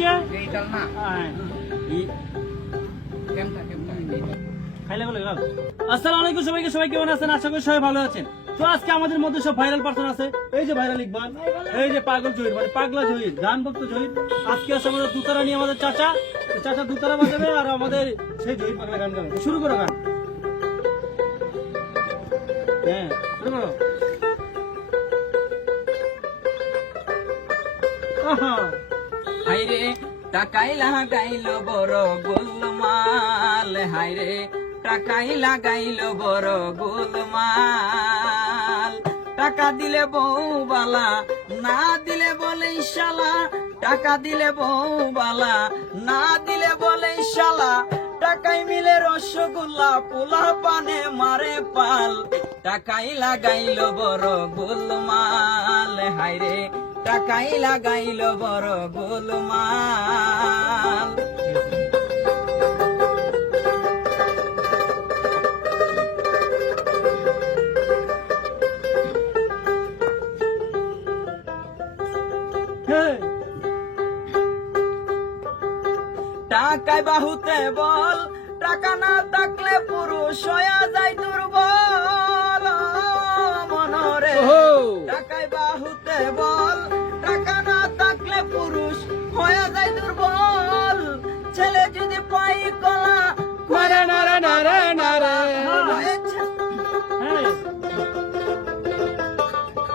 থেকে এইটাল না আয়। ই- কেমটা কেমটা এইটাল। খাইলে বলে গেল আসসালামু আলাইকুম সবাইকে সবাই কেমন আছেন? আশা করি সবাই ভালো আছেন। তো আজকে আমাদের মধ্যে সব ভাইরাল পার্সন আছে। এই যে ভাইরাল ইকবাল এই যে পাগল জহির মানে পাগলা জহির গান ভক্ত জহির। আজকে আছে আমাদের দুতারা নিয়ে আমাদের চাচা। চাচা দুতারা বাজাবে আর আমাদের সেই জহির পাগলা গান গাবে। শুরু করো গান। হ্যাঁ শুরু করো। আহা, হাইরে, টাকাই লাগাইল বড় গোলমাল। হাইরে, টাকাই লাগাইল বড় গোলমাল। টাকা দিলে বউ বালা না দিলে বলে শালা টাকা দিলে বউ বালা না দিলে বলে শালা টাকাই মিলে রসগোল্লা, পোলা পানে মারে পাল। টাকাই লাগাইল বড় গোলমাল। হাইরে টাকাই লাগাইল বড় গোলমাল। টাকায় বাহুতে বল টাকা না থাকলে পুরুষ ছেলে যদি পাই কলা নারে নারে নারে। নারে হ্যাঁ।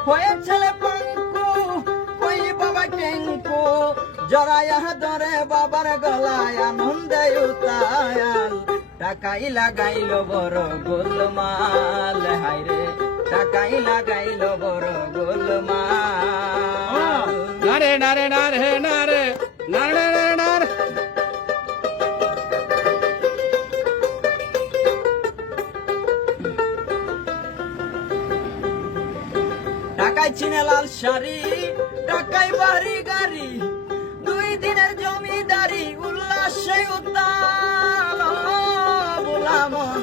হয়ে ছেলে পাঙ্কু কই বাবা টেঙ্কু জড়াইয়া ধরে বাবার গলায় আনন্দে উতায়াল। টাকাই লাগাইল বড় গোলমাল। হাইরে টাকাই লাগাইল টাকায় চিনে লাল শাড়ি, ঢাকায় বাড়ি গাড়ি, দুই দিনের জমিদারি উল্লাসে উত্তাল। বুলামন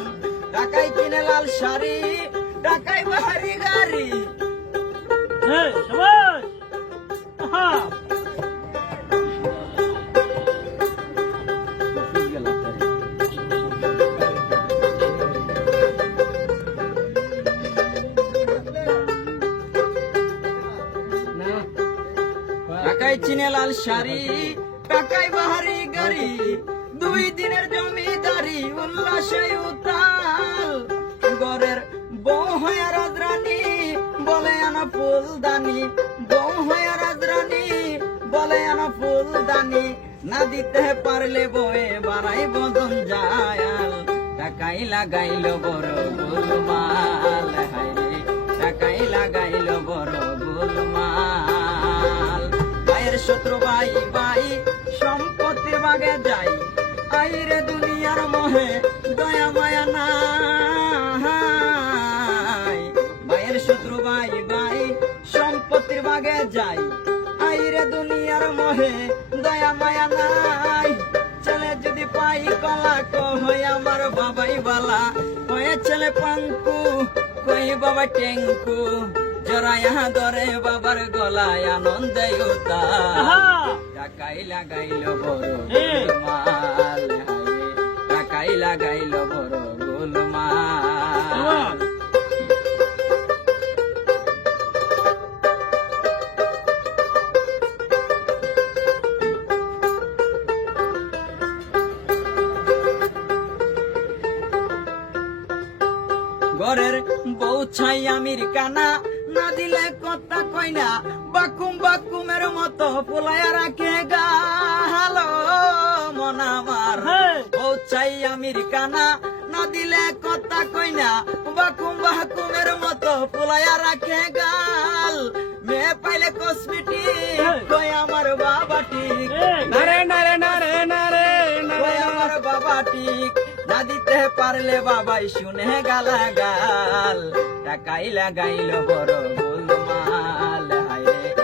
ঢাকায় চিনে লাল শাড়ি, ঢাকায় বাড়ি গাড়ি। হ্যাঁ টাকায় চিনে লাল শাড়ি, টাকায় বাহারি গাড়ি, দুই দিনের জমিদারি উল্লাসে উতাল। গরের বউ হয়ে রাজরানী, বলে আনা ফুলদানি। বউ হয়ে রাজরানী, বলে আনা ফুলদানি। না দিতে পারলে বয়ে বাড়াই বদন জায়াল। টাকাই লাগাইল বড় গোলমাল। হাইরে টাকাই লাগাইল বড় গোলমাল। শত্রু বাই ভাই সম্পত্তির বাগে যাই। আইরে দুনিয়ার মোহে দয়া, মায়া নাই। ভাইয়ের শত্রু ভাই বাই, সম্পত্তির বাগে যাই। আইরে দুনিয়ার মোহে দয়া, মায়া নাই। ছেলে যদি পাই কলা কই আমার বাবাই বালা। কয়ে ছেলে পাঙ্কু কই বাবা টেঙ্কু। জরায়া ধরে বাবার গলায় আনন্দে উতা আহা টাকাই লাগাইল বড়। গোলমাল টাকাই লাগাইল বড় গোলমাল। ঘরের বউ ছাই আমির কানা দিলে কথা কই না। বাকুম বাকুমের মতো পোলায়া রাখে গালো মন আমার। বউ চাই আমির কানা। না দিলে কথা কই না। বাকুম বাকুমের মতো পোলায়া রাখে গাল। মেয়ে পাইলে কসমেটিক। কই আমার বাবাটি। নারে নারে নারে নারে ওই আমার বাবা ঠিক না দিতে পারলে বাবাই শুনে গালা গাল টাকাই লাগাইল বড় গোলমাল।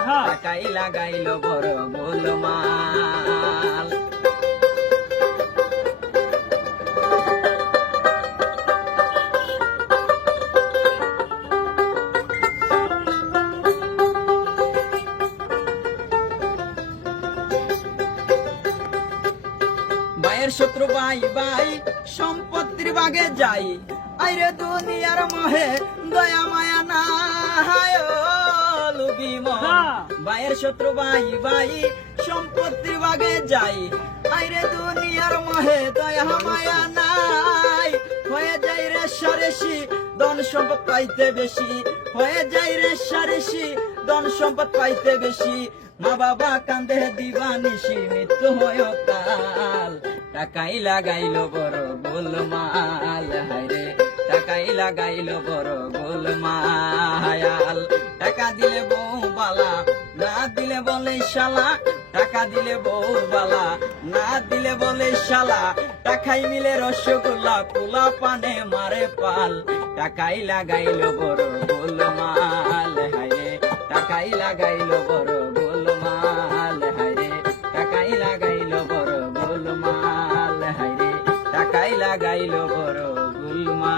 হ্যাঁ। টাকাই লাগাইল বড় গোলমাল। ভাইয়ের শত্রু ভাই ভাই সম্পত্তির বাগে যাই। আইরে দুনিয়ার মহে দয়া মায়া ও লুবি। ভাইয়ের শত্রু ভাই ভাই সম্পত্তির বাগে যাই। আইরে দুনিয়ার মহে দয়া মায়া নাই হয়ে যাই রে সরেশি ধন সম্পদ পাইতে বেশি। হয়ে যাই রে সরেশি ধন সম্পদ পাইতে বেশি। মা বাবা কান্দে দিবানিসি মৃত্যু হয় কাল টাকাই লাগাইল বড় গোলমাল, হায়রে। টাকাই লাগাইল বড় গোলমায়াল টাকা দিলে বউ বালা, না দিলে বলে শালা। টাকা দিলে বউ বালা, না দিলে বলে শালা। টাকাই মিলে রসগোল্লা, পোলা পানে মারে পাল। টাকাই লাগাইল বড় গোলমাল, হায়রে। টাকাই লাগাইল বড় লাগাইল বড় গুলমা।